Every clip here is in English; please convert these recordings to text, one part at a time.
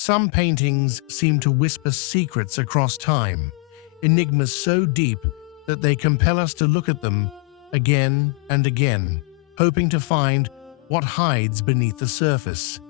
Some paintings seem to whisper secrets across time, enigmas so deep that they compel us to look at them again and again, hoping to find what hides beneath the surface.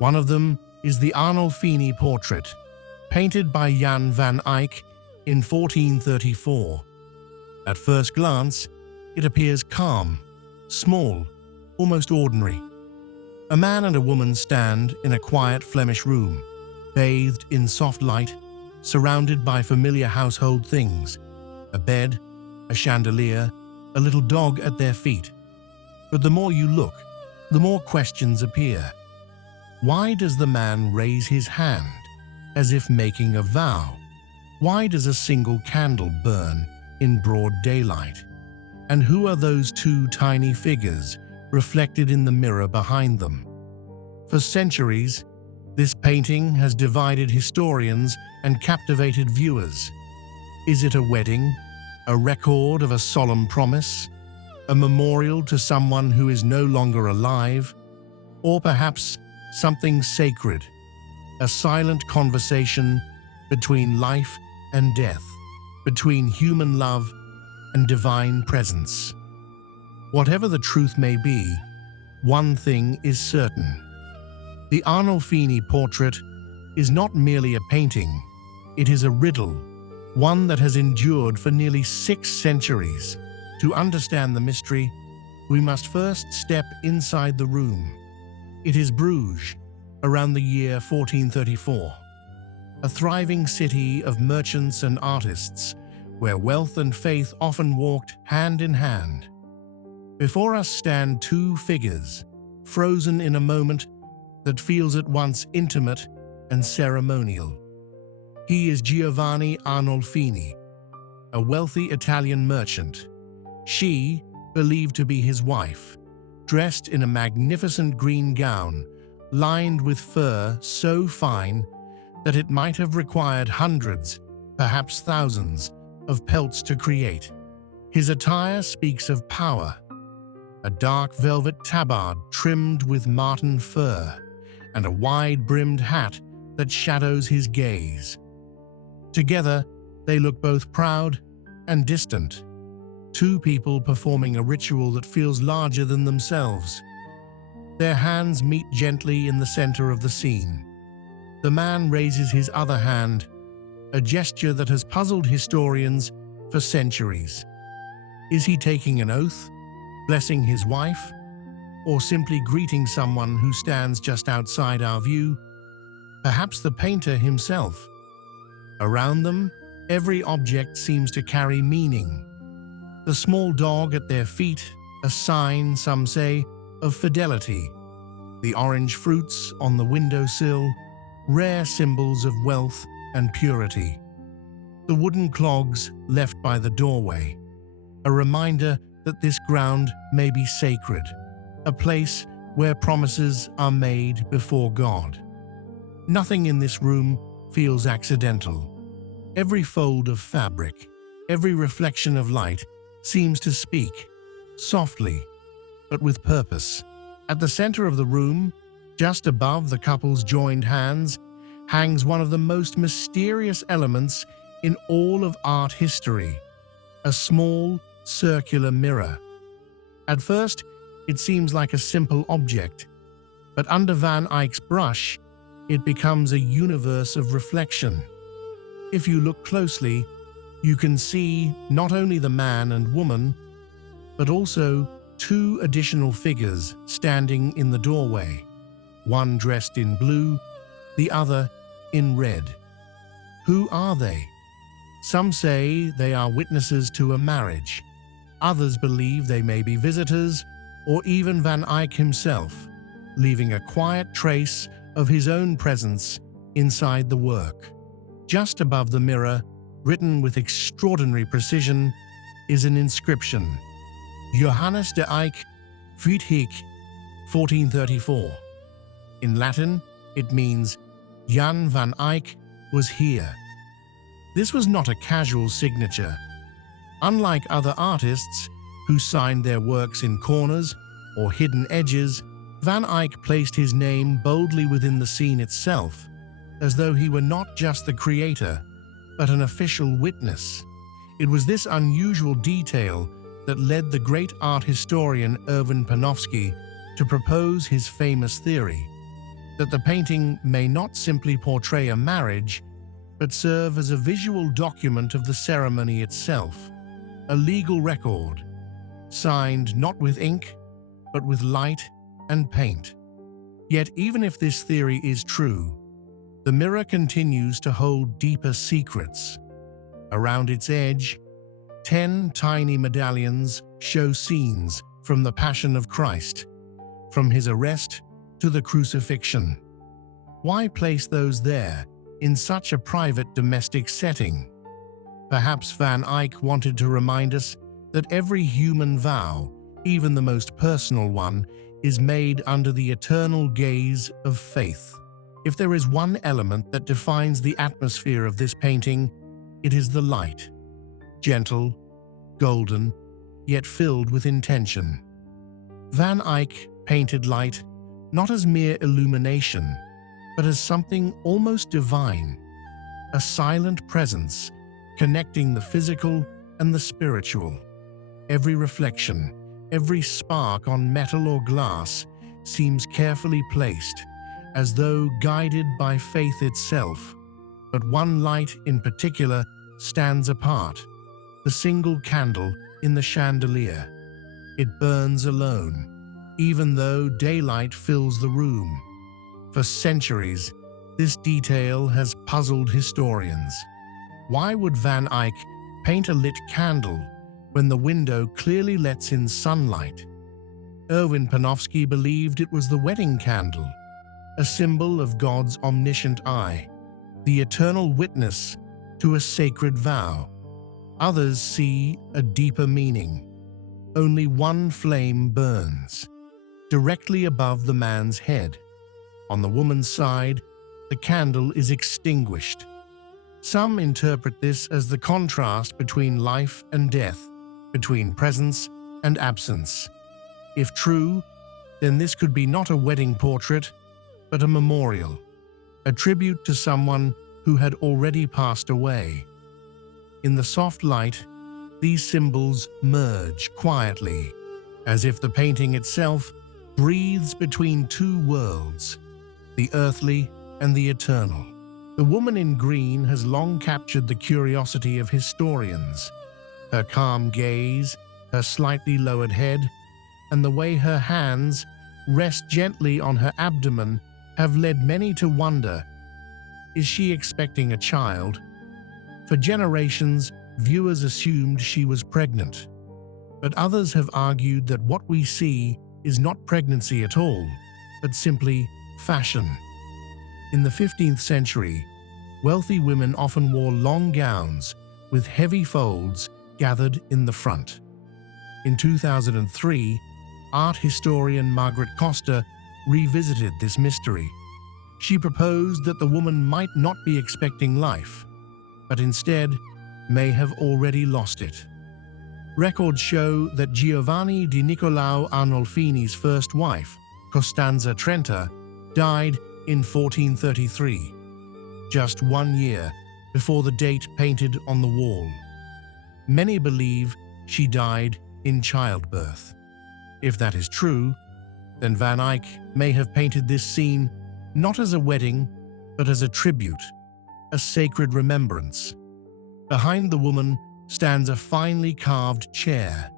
One of them is the Arnolfini portrait, painted by Jan van Eyck in 1434. At first glance, it appears calm, small, almost ordinary. A man and a woman stand in a quiet Flemish room, bathed in soft light, surrounded by familiar household things: a bed, a chandelier, a little dog at their feet. But the more you look, the more questions appear. Why does the man raise his hand, as if making a vow? Why does a single candle burn in broad daylight? And who are those two tiny figures reflected in the mirror behind them? For centuries, this painting has divided historians and captivated viewers. Is it a wedding, a record of a solemn promise, a memorial to someone who is no longer alive, or perhaps something sacred, a silent conversation between life and death, between human love and divine presence? Whatever the truth may be, one thing is certain. The Arnolfini portrait is not merely a painting, it is a riddle, one that has endured for nearly 6 centuries. To understand the mystery, we must first step inside the room. It is Bruges, around the year 1434, a thriving city of merchants and artists, where wealth and faith often walked hand in hand. Before us stand two figures, frozen in a moment that feels at once intimate and ceremonial. He is Giovanni Arnolfini, a wealthy Italian merchant. She, believed to be his wife, dressed in a magnificent green gown, lined with fur so fine that it might have required hundreds, perhaps thousands, of pelts to create. His attire speaks of power: a dark velvet tabard trimmed with marten fur, and a wide-brimmed hat that shadows his gaze. Together, they look both proud and distant, two people performing a ritual that feels larger than themselves. Their hands meet gently in the center of the scene. The man raises his other hand, a gesture that has puzzled historians for centuries. Is he taking an oath, blessing his wife, or simply greeting someone who stands just outside our view? Perhaps the painter himself. Around them, every object seems to carry meaning. The small dog at their feet, a sign, some say, of fidelity. The orange fruits on the windowsill, rare symbols of wealth and purity. The wooden clogs left by the doorway, a reminder that this ground may be sacred, a place where promises are made before God. Nothing in this room feels accidental. Every fold of fabric, every reflection of light seems to speak, softly, but with purpose. At the center of the room, just above the couple's joined hands, hangs one of the most mysterious elements in all of art history: a small, circular mirror. At first, it seems like a simple object, but under Van Eyck's brush, it becomes a universe of reflection. If you look closely, you can see not only the man and woman, but also two additional figures standing in the doorway, one dressed in blue, the other in red. Who are they? Some say they are witnesses to a marriage. Others believe they may be visitors, or even Van Eyck himself, leaving a quiet trace of his own presence inside the work. Just above the mirror, written with extraordinary precision, is an inscription: Johannes de Eyck, Vuit hic, 1434. In Latin, it means Jan van Eyck was here. This was not a casual signature. Unlike other artists who signed their works in corners or hidden edges, Van Eyck placed his name boldly within the scene itself, as though he were not just the creator, but an official witness. It was this unusual detail that led the great art historian Erwin Panofsky to propose his famous theory, that the painting may not simply portray a marriage, but serve as a visual document of the ceremony itself, a legal record, signed not with ink, but with light and paint. Yet even if this theory is true, the mirror continues to hold deeper secrets. Around its edge, 10 tiny medallions show scenes from the Passion of Christ, from his arrest to the crucifixion. Why place those there in such a private domestic setting? Perhaps Van Eyck wanted to remind us that every human vow, even the most personal one, is made under the eternal gaze of faith. If there is one element that defines the atmosphere of this painting, it is the light. Gentle, golden, yet filled with intention. Van Eyck painted light not as mere illumination, but as something almost divine, a silent presence connecting the physical and the spiritual. Every reflection, every spark on metal or glass seems carefully placed, as though guided by faith itself. But one light in particular stands apart, the single candle in the chandelier. It burns alone, even though daylight fills the room. For centuries, this detail has puzzled historians. Why would Van Eyck paint a lit candle when the window clearly lets in sunlight? Erwin Panofsky believed it was the wedding candle, a symbol of God's omniscient eye, the eternal witness to a sacred vow. Others see a deeper meaning. Only one flame burns, directly above the man's head. On the woman's side, the candle is extinguished. Some interpret this as the contrast between life and death, between presence and absence. If true, then this could be not a wedding portrait, but a memorial, a tribute to someone who had already passed away. In the soft light, these symbols merge quietly, as if the painting itself breathes between two worlds, the earthly and the eternal. The woman in green has long captured the curiosity of historians. Her calm gaze, her slightly lowered head, and the way her hands rest gently on her abdomen have led many to wonder, is she expecting a child? For generations, viewers assumed she was pregnant, but others have argued that what we see is not pregnancy at all, but simply fashion. In the 15th century, wealthy women often wore long gowns with heavy folds gathered in the front. In 2003, art historian Margaret Costa revisited this mystery. She proposed that the woman might not be expecting life, but instead may have already lost it. Records show that Giovanni di Niccolao Arnolfini's first wife, Costanza Trenta, died in 1433, just 1 year before the date painted on the wall. Many believe she died in childbirth. If that is true, then Van Eyck may have painted this scene not as a wedding, but as a tribute, a sacred remembrance. Behind the woman stands a finely carved chair,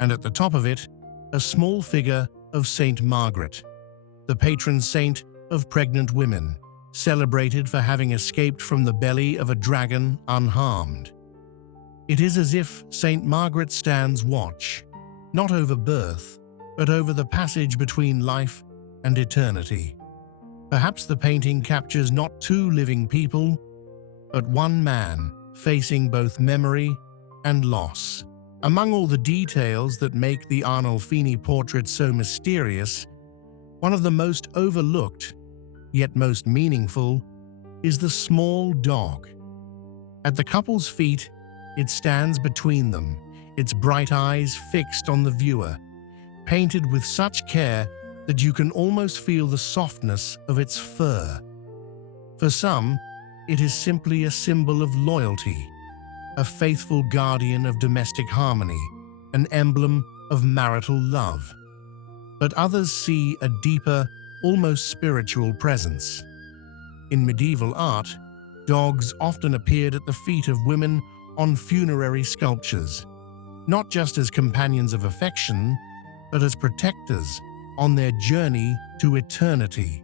and at the top of it, a small figure of Saint Margaret, the patron saint of pregnant women, celebrated for having escaped from the belly of a dragon unharmed. It is as if Saint Margaret stands watch, not over birth, but over the passage between life and eternity. Perhaps the painting captures not two living people, but one man facing both memory and loss. Among all the details that make the Arnolfini portrait so mysterious, one of the most overlooked, yet most meaningful, is the small dog. At the couple's feet, it stands between them, its bright eyes fixed on the viewer, painted with such care that you can almost feel the softness of its fur. For some, it is simply a symbol of loyalty, a faithful guardian of domestic harmony, an emblem of marital love. But others see a deeper, almost spiritual presence. In medieval art, dogs often appeared at the feet of women on funerary sculptures, not just as companions of affection, but as protectors on their journey to eternity.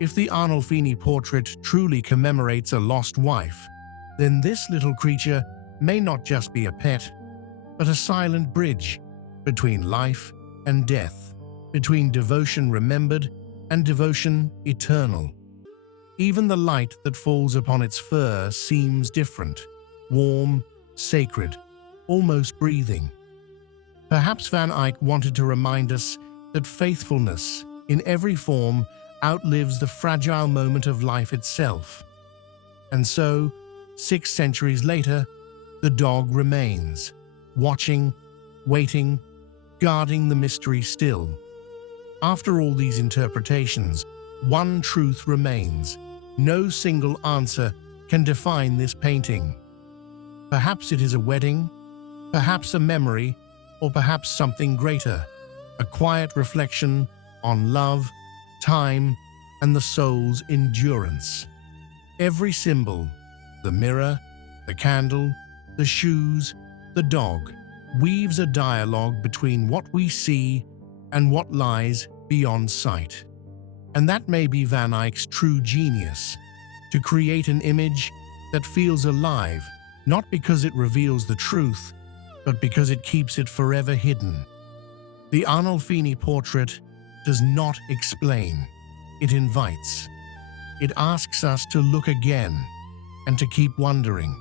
If the Arnolfini portrait truly commemorates a lost wife, then this little creature may not just be a pet, but a silent bridge between life and death, between devotion remembered and devotion eternal. Even the light that falls upon its fur seems different, warm, sacred, almost breathing. Perhaps Van Eyck wanted to remind us that faithfulness, in every form, outlives the fragile moment of life itself. And so, 6 centuries later, the dog remains, watching, waiting, guarding the mystery still. After all these interpretations, one truth remains. No single answer can define this painting. Perhaps it is a wedding, perhaps a memory, or perhaps something greater, a quiet reflection on love, time, and the soul's endurance. Every symbol, the mirror, the candle, the shoes, the dog, weaves a dialogue between what we see and what lies beyond sight. And that may be Van Eyck's true genius, to create an image that feels alive, not because it reveals the truth, but because it keeps it forever hidden. The Arnolfini portrait does not explain, it invites. It asks us to look again and to keep wondering.